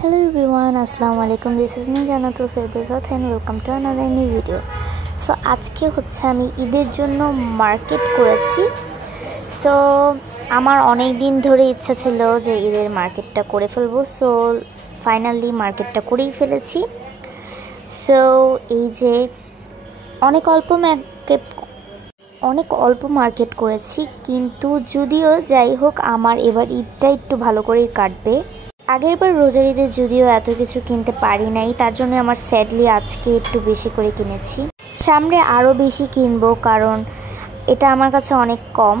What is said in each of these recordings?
Hello everyone, Assalamu alaikum. This is me Janatul Firdausat and welcome to another new video. So আজকে হচ্ছে আমি ঈদের জন্য market করেছি। সো আমার অনেক দিন ধরে ইচ্ছা ছিল যে ঈদের মার্কেটটা করে ফেলবো। সো ফাইনালি মার্কেটটা করেই ফেলেছি। সো এই যে অনেক অল্প মার্কেট করেছি, কিন্তু যদিও যাই হোক আমার এবার ঈদটা একটু ভালো করেই কাটবে। আগের বার রোজার ঈদে যদিও এত কিছু কিনতে পারি নাই, তার জন্য আমার স্যাডলি আজকে একটু বেশি করে কিনেছি। সামনে আরও বেশি কিনবো, কারণ এটা আমার কাছে অনেক কম।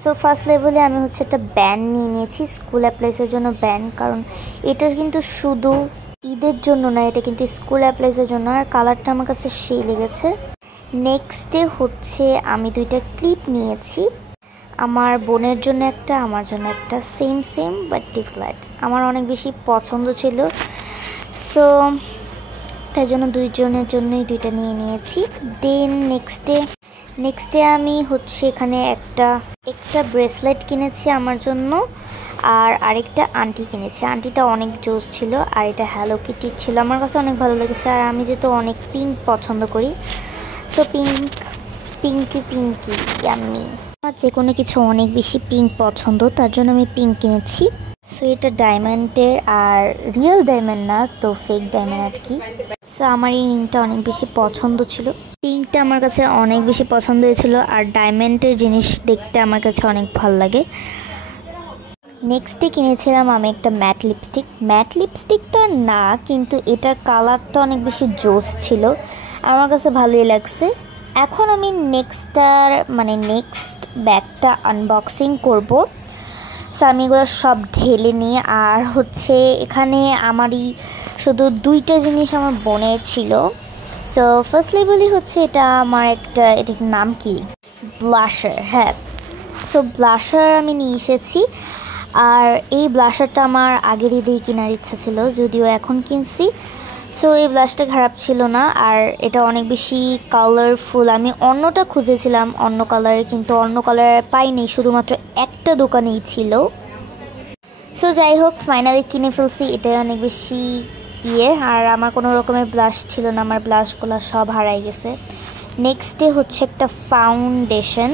সো ফার্স্ট লেভেলে আমি হচ্ছে একটা ব্যান্ড নিয়ে নিয়েছি, স্কুল অ্যাপ্লাইসের জন্য ব্যান্ড, কারণ এটা কিন্তু শুধু ঈদের জন্য না, এটা কিন্তু স্কুল অ্যাপ্লাইসের জন্য। আর কালারটা আমার কাছে সেই লেগেছে। নেক্সটে হচ্ছে আমি দুইটা ক্লিপ নিয়েছি, আমার বোনের জন্য একটা, আমার জন্য একটা, সেম বাট ডিফারেন্ট। আমার অনেক বেশি পছন্দ ছিল, সো তাই জন্য দুইজনের জন্যই দুইটা নিয়ে নিয়েছি। দেন নেক্সটে আমি হচ্ছে এখানে একটা ব্রেসলেট কিনেছি আমার জন্য, আর আরেকটা আন্টি কিনেছি। আন্টিটা অনেক জোস ছিল, আর এটা হ্যালো কিটির ছিল, আমার কাছে অনেক ভালো লেগেছে। আর আমি যেহেতু অনেক পিঙ্ক পছন্দ করি, সো পিঙ্কি ইয়াম্মি। আমার যে কোনো কিছু অনেক বেশি পিঙ্ক পছন্দ, তার জন্য আমি পিঙ্ক কিনেছি। সো এটা ডায়মন্ডের, আর রিয়েল ডায়মন্ড না, তো ফেক ডায়মন্ড আর কি। সো আমার এই রিংটা অনেক বেশি পছন্দ ছিল, পিঙ্কটা আমার কাছে অনেক বেশি পছন্দ হয়েছিল। আর ডায়মন্ডের জিনিস দেখতে আমার কাছে অনেক ভালো লাগে। নেক্সটে কিনেছিলাম আমি একটা ম্যাট লিপস্টিকটা না, কিন্তু এটার কালারটা অনেক বেশি জোস ছিল, আমার কাছে ভালোই লাগছে। এখন আমি নেক্সট ব্যাগটা আনবক্সিং করব। সো আমি এগুলো সব ঢেলে নিই। আর হচ্ছে এখানে আমারই শুধু দুইটা জিনিস আমার বোনের ছিল। সো ফার্স্ট লেভেলই হচ্ছে এটা আমার এটার নাম কি, ব্লাশার। হ্যাঁ, সো ব্লাশার আমি নিয়ে এসেছি। আর এই ব্লাশারটা আমার আগের ঈদেই কেনার ইচ্ছা ছিল, যদিও এখন কিনছি। সো এই ব্লাশটা খারাপ ছিল না, আর এটা অনেক বেশি কালারফুল। আমি অন্যটা খুঁজেছিলাম অন্য কালারে, কিন্তু অন্য কালার পাইনি, শুধুমাত্র একটা দোকানেই ছিল। সো যাই হোক ফাইনালি কিনে ফেলছি, এটাই অনেক বেশি আর আমার কোনো রকমের ব্লাশ ছিল না, আমার ব্লাশগুলো সব হারাই গেছে। নেক্সটে হচ্ছে একটা ফাউন্ডেশন।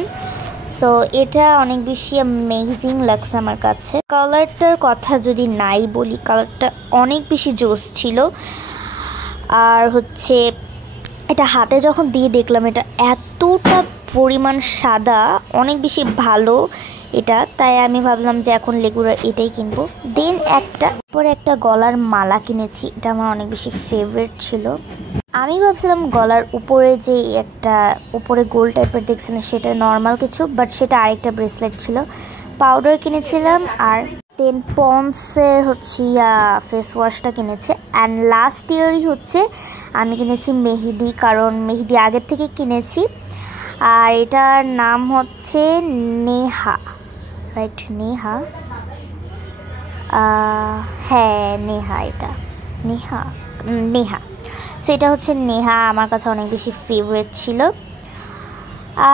সো এটা অনেক বেশি অ্যামেজিং লাগছে আমার কাছে। কালারটার কথা যদি নাই বলি, কালারটা অনেক বেশি জোস ছিল। আর হচ্ছে এটা হাতে যখন দিয়ে দেখলাম, এটা এতটা পরিমাণ সাদা, অনেক বেশি ভালো এটা, তাই আমি ভাবলাম যে এখন রেগুলার এটাই কিনবো। দেন একটা গলার মালা কিনেছি, এটা আমার অনেক বেশি ফেভারিট ছিল। আমি ভাবছিলাম গলার উপরে যে উপরে গোল টাইপের দেখছিলাম সেটা নর্মাল কিছু, বাট সেটা আরেকটা ব্রেসলেট ছিল। পাউডার কিনেছিলাম, আর দেন পন্ডসের হচ্ছে ফেস ওয়াশটা কিনেছে। অ্যান্ড লাস্ট ইয়ারই হচ্ছে আমি কিনেছি মেহেদি, কারণ মেহেদি আগের থেকে কিনেছি। আর এটার নাম হচ্ছে নেহা, রাইট? হ্যাঁ নেহা। সো এটা হচ্ছে নেহা, আমার কাছে অনেক বেশি ফেভারিট ছিল।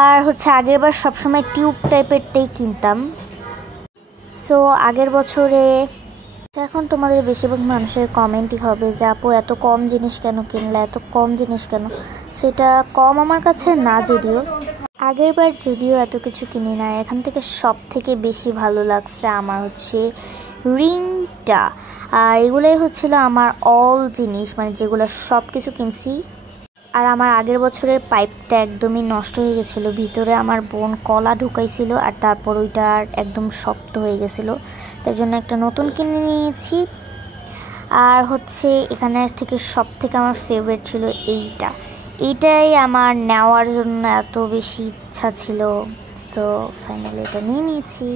আর হচ্ছে আগের বার সবসময় টিউব টাইপেরটাই কিনতাম। সো আগের বছরে, এখন তোমাদের বেশিরভাগ মানুষের কমেন্টই হবে যে আপু এত কম জিনিস কেন কিনলে, এত কম জিনিস কেন। সো এটা কম আমার কাছে না, যদিও আগের বার এত কিছু কিনি না। এখান থেকে সব থেকে বেশি ভালো লাগছে আমার হচ্ছে রিংটা। আর এগুলোই হচ্ছিল আমার অল জিনিস, যেগুলো সব কিছু কিনছি। আর আমার আগের বছরের পাইপটা একদমই নষ্ট হয়ে গেছিলো, ভিতরে আমার বোন কলা ঢুকাইছিল, আর তারপর ওইটা একদম শক্ত হয়ে গেছিলো, তাই জন্য একটা নতুন কিনে নিয়েছি। আর হচ্ছে এখানে থেকে সব থেকে আমার ফেভারিট ছিল এইটাই আমার নেওয়ার জন্য এত বেশি ইচ্ছা ছিল। সো ফাইনালি এটা নিয়ে নিয়েছি।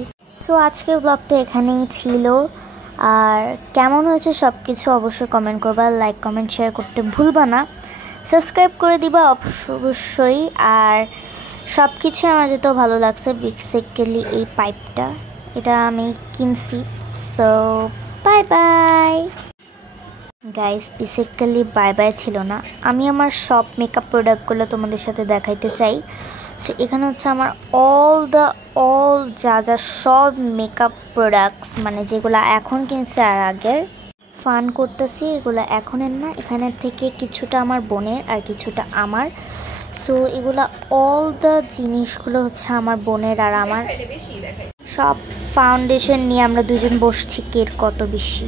সো আজকের ব্লগটা এখানেই ছিল। আর কেমন হয়েছে সব কিছু অবশ্যই কমেন্ট করবা, লাইক কমেন্ট শেয়ার করতে ভুলবা না, সাবস্ক্রাইব করে দিবা অবশ্যই। আর সব কিছু আমার যেতেও ভালো লাগছে, বেসিক্যালি এই পাইপটা, এটা আমি কিনছি। So bye bye guys, basically বাই ছিল না, আমি আমার সব মেকআপ প্রোডাক্টগুলো তোমাদের সাথে দেখাইতে চাই। সো এখানে হচ্ছে আমার যা সব মেকআপ প্রোডাক্টস, যেগুলো এখন কিনছে আর আগের। ফান করতেছি। এগুলো এখনের না, এখানের থেকে কিছুটা আমার বোনের আর কিছুটা আমার। সো এগুলা অল দ্য জিনিসগুলো হচ্ছে আমার বোনের আর আমার। সব ফাউন্ডেশন নিয়ে আমরা দুজন বসছি কের কত বেশি।